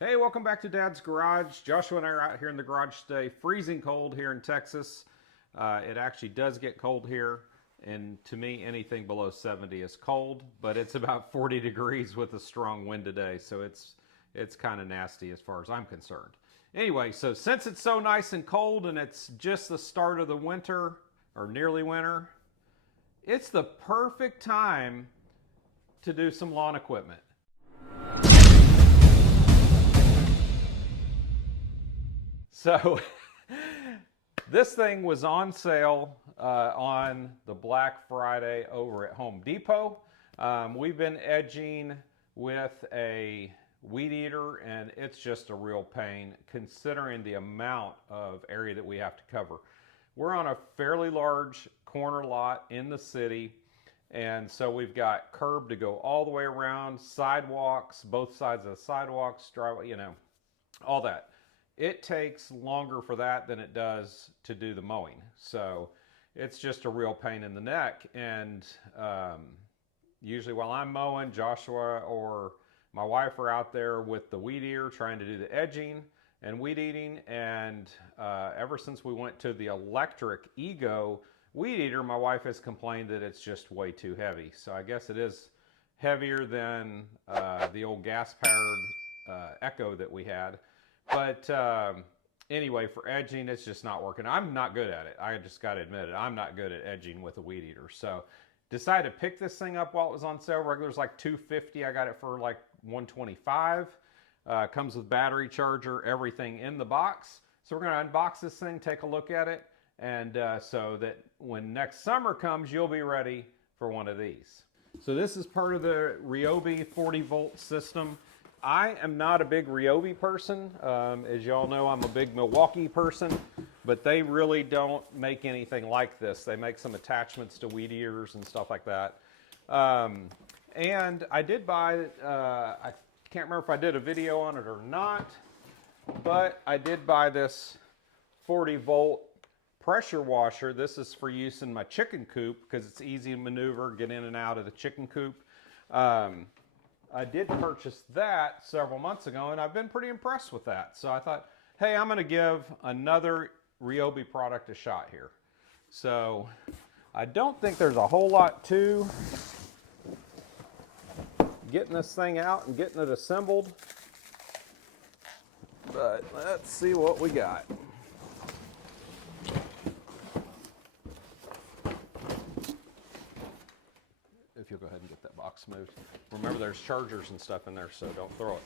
Hey, welcome back to Dad's Garage. Joshua and I are out here in the garage today. Freezing cold here in Texas. It actually does get cold here, and to me, anything below 70 is cold. But it's about 40 degrees with a strong wind today, so it's kind of nasty as far as I'm concerned. Anyway, so since it's so nice and cold, and it's just the start of the winter or nearly winter, it's the perfect time to do some lawn equipment. So this thing was on sale on the Black Friday over at Home Depot. We've been edging with a weed eater, and it's just a real pain considering the amount of area that we have to cover. We're on a fairly large corner lot in the city, and so we've got curb to go all the way around, sidewalks, both sides of the sidewalks, driveway, all that. It takes longer for that than it does to do the mowing. So it's just a real pain in the neck. And usually while I'm mowing, Joshua or my wife are out there with the weed eater trying to do the edging and weed eating. And ever since we went to the electric Ego weed eater, my wife has complained that it's just way too heavy. So I guess it is heavier than the old gas-powered Echo that we had. But anyway, for edging, it's just not working. I'm not good at it. I just got to admit it. I'm not good at edging with a weed eater. So decided to pick this thing up while it was on sale. Regular's like $250. I got it for like $125. Comes with battery charger, everything in the box. So we're going to unbox this thing, take a look at it, and so that when next summer comes, you'll be ready for one of these. So this is part of the Ryobi 40-volt system. I am not a big Ryobi person. As y'all know, I'm a big Milwaukee person, but they really don't make anything like this. They make some attachments to weed eaters and stuff like that. And I did buy, I can't remember if I did a video on it or not, but I did buy this 40-volt pressure washer. This is for use in my chicken coop because it's easy to maneuver, get in and out of the chicken coop. I did purchase that several months ago, and I've been pretty impressed with that. So I thought, hey, I'm going to give another Ryobi product a shot here. So I don't think there's a whole lot to getting this thing out and getting it assembled. But let's see what we got. If you'll go ahead and get that box moved. Remember, there's chargers and stuff in there, so don't throw it.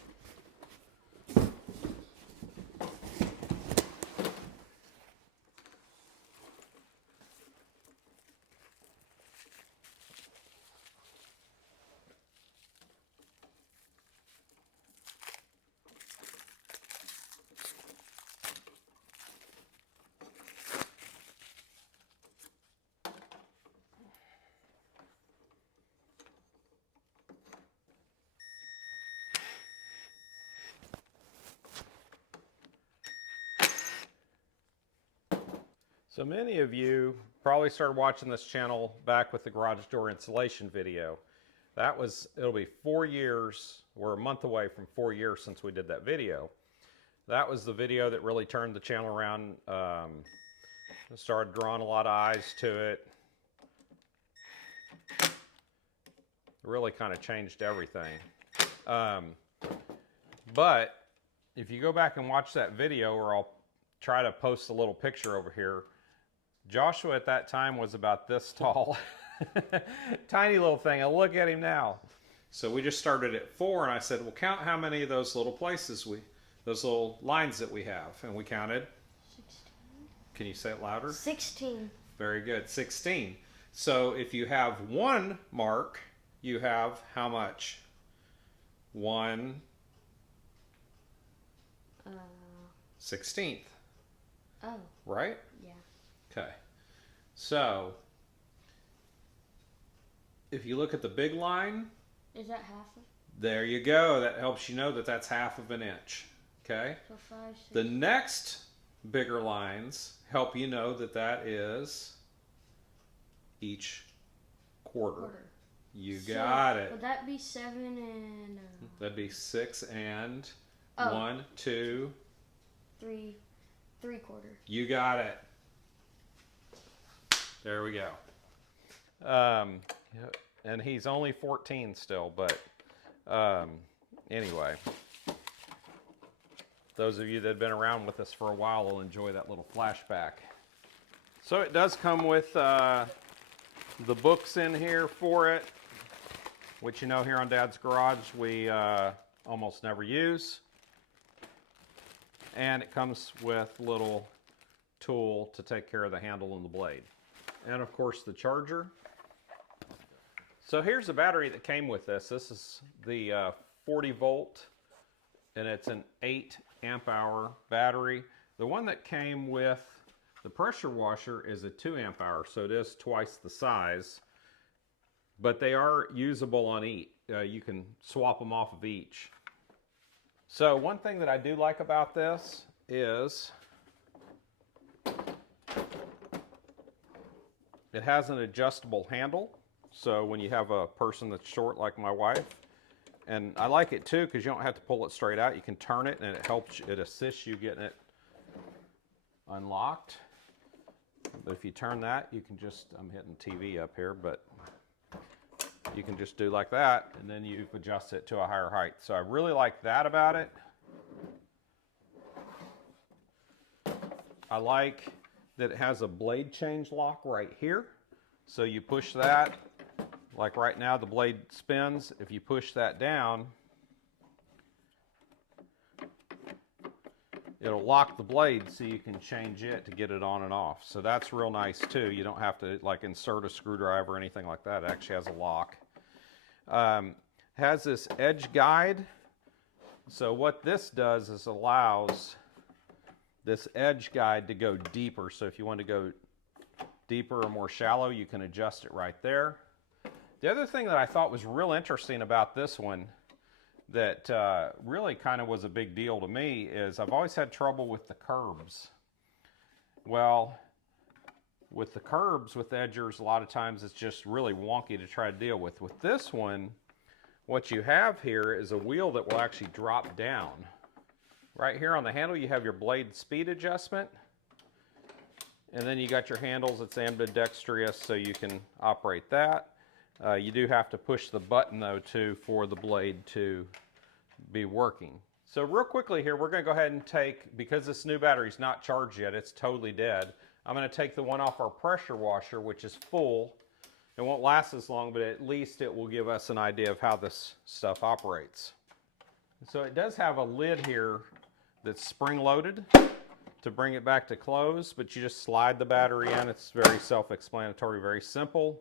So many of you probably started watching this channel back with the garage door insulation video. It'll be 4 years, we're a month away from 4 years since we did that video. That was the video that really turned the channel around, started drawing a lot of eyes to it. Really kind of changed everything. But if you go back and watch that video, or I'll try to post a little picture over here, Joshua at that time was about this tall. Tiny little thing, and look at him now. So we just started at 4, and I said, well, count how many of those little places those little lines that we have. And we counted. 16. Can you say it louder? 16. Very good, 16. So if you have one mark, you have how much? 1 16th. Oh. Right? Yeah. Okay. So if you look at the big line, Is that half of? there you go. That helps you know that that's half of an inch. Okay? So 5, 6. The next bigger lines help you know that that is each quarter. You got it. Would that be 7 and... That'd be 6 and Oh. 1, 2. 3, 3/4. You got it. There we go. And he's only 14 still, but anyway. Those of you that have been around with us for a while will enjoy that little flashback. So it does come with the books in here for it, which you know here on Dad's Garage we almost never use. And it comes with a little tool to take care of the handle and the blade. And of course the charger. So here's the battery that came with this. This is the 40 volt, and it's an 8 amp hour battery. The one that came with the pressure washer is a 2 amp hour, so it is twice the size. But they are usable on each. You can swap them off of each. So one thing that I do like about this is it has an adjustable handle. So when you have a person that's short like my wife, and I like it too because you don't have to pull it straight out. You can turn it and it helps, it assists you getting it unlocked. But if you turn that, you can just, I'm hitting TV up here, but you can just do like that and then you adjust it to a higher height. So I really like that about it. I like that it has a blade change lock right here. So you push that, like right now the blade spins. If you push that down, it'll lock the blade so you can change it to get it on and off. So that's real nice too. You don't have to like insert a screwdriver or anything like that. It actually has a lock. Has this edge guide. So what this does is allows this edge guide to go deeper. So if you want to go deeper or more shallow, you can adjust it right there. The other thing that I thought was real interesting about this one that really kind of was a big deal to me is I've always had trouble with the curbs. Well, with the curbs with edgers, a lot of times it's just really wonky to try to deal with. With this one, what you have here is a wheel that will actually drop down. Right here on the handle, you have your blade speed adjustment. And then you got your handles. It's ambidextrous, so you can operate that. You do have to push the button, though, too, for the blade to be working. So real quickly here, we're going to go ahead and take, because this new battery is not charged yet, it's totally dead, I'm going to take the one off our pressure washer, which is full. It won't last as long, but at least it will give us an idea of how this stuff operates. So it does have a lid here that's spring-loaded to bring it back to close, but you just slide the battery in. It's very self-explanatory, very simple.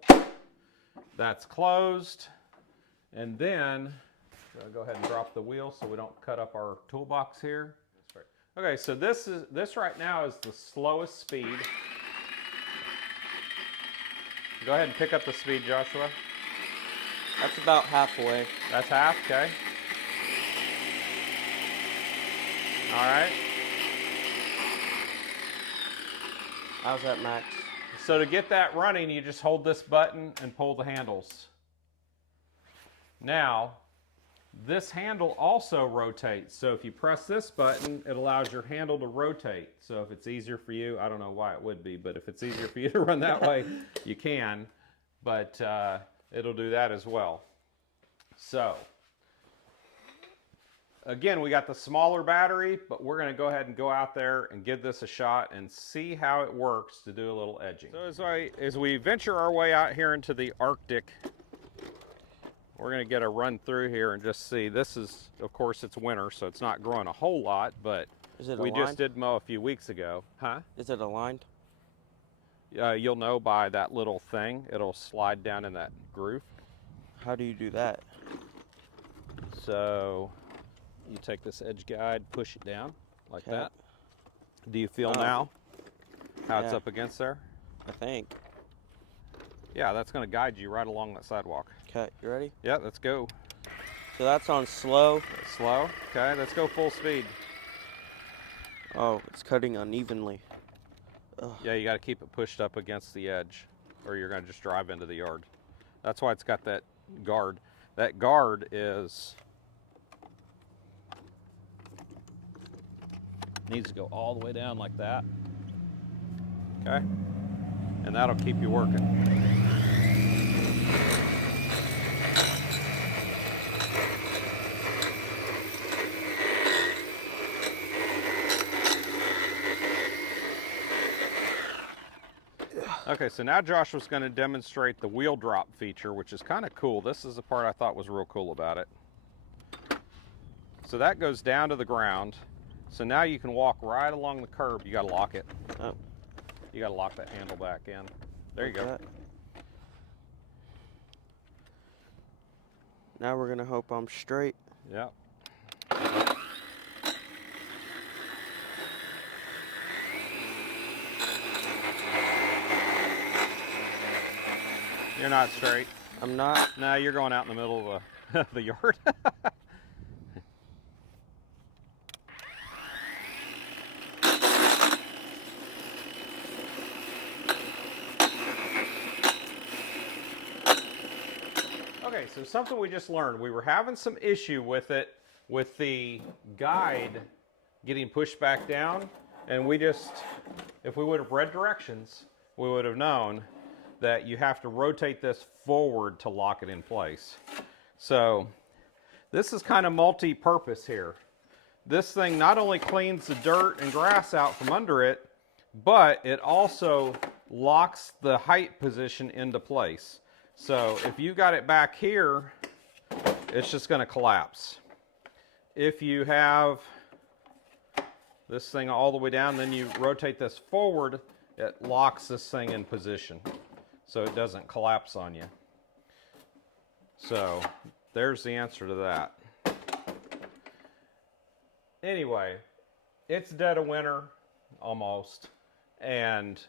That's closed. And then, I'll go ahead and drop the wheel so we don't cut up our toolbox here. Okay, so this right now is the slowest speed. Go ahead and pick up the speed, Joshua. That's about halfway. That's half, okay. All right. How's that, Max? So to get that running, you just hold this button and pull the handles. Now, this handle also rotates. So if you press this button, it allows your handle to rotate. So if it's easier for you, I don't know why it would be, but if it's easier for you to run that way, you can. But it'll do that as well. So, again, we got the smaller battery, but we're going to go ahead and go out there and give this a shot and see how it works to do a little edging. So as we venture our way out here into the Arctic, we're going to get a run through here and just see. This is, of course, it's winter, so it's not growing a whole lot, but we just did mow a few weeks ago. Huh? Is it aligned? You'll know by that little thing. It'll slide down in that groove. How do you do that? So you take this edge guide, push it down like Okay. that. Do you feel now how it's up against there? I think. Yeah, that's going to guide you right along that sidewalk. Okay, you ready? Yeah, let's go. So that's on slow. Slow. Okay, let's go full speed. Oh, it's cutting unevenly. Ugh. Yeah, you got to keep it pushed up against the edge or you're going to just drive into the yard. That's why it's got that guard. That guard is Needs to go all the way down like that. Okay? And that'll keep you working. Okay, so now Joshua's going to demonstrate the wheel drop feature, which is kind of cool. This is the part I thought was real cool about it. So that goes down to the ground. So now you can walk right along the curb. You got to lock it. Oh. You got to lock that handle back in. There you go. That. Now we're gonna hope I'm straight. Yep. You're not straight. I'm not. No, you're going out in the middle of the yard. Okay, so something we just learned. We were having some issue with it, with the guide getting pushed back down. And we just, if we would have read directions, we would have known that you have to rotate this forward to lock it in place. So this is kind of multi-purpose here. This thing not only cleans the dirt and grass out from under it, but it also locks the height position into place. So if you got it back here, it's just going to collapse. If you have this thing all the way down, then you rotate this forward, it locks this thing in position so it doesn't collapse on you. So there's the answer to that. Anyway, it's dead of winter, almost, and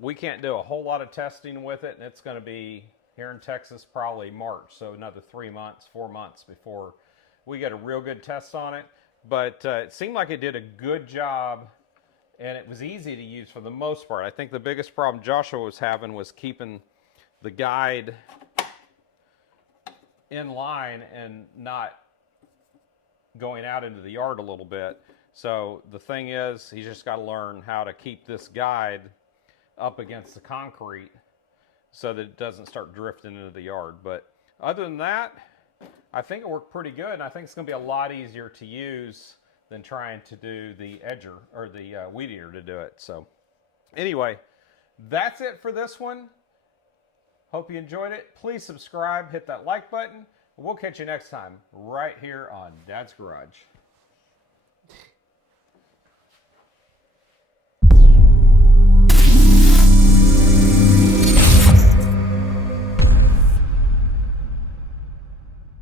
we can't do a whole lot of testing with it, and it's going to be here in Texas probably March, so another 3 months, 4 months before we get a real good test on it. But it seemed like it did a good job, and it was easy to use for the most part. I think the biggest problem Joshua was having was keeping the guide in line and not going out into the yard a little bit. So the thing is, he's just got to learn how to keep this guide up against the concrete so that it doesn't start drifting into the yard. But other than that, I think it worked pretty good. And I think it's going to be a lot easier to use than trying to do the edger or the weed eater to do it. So anyway, that's it for this one. Hope you enjoyed it. Please subscribe, hit that like button. We'll catch you next time right here on Dad's Garage.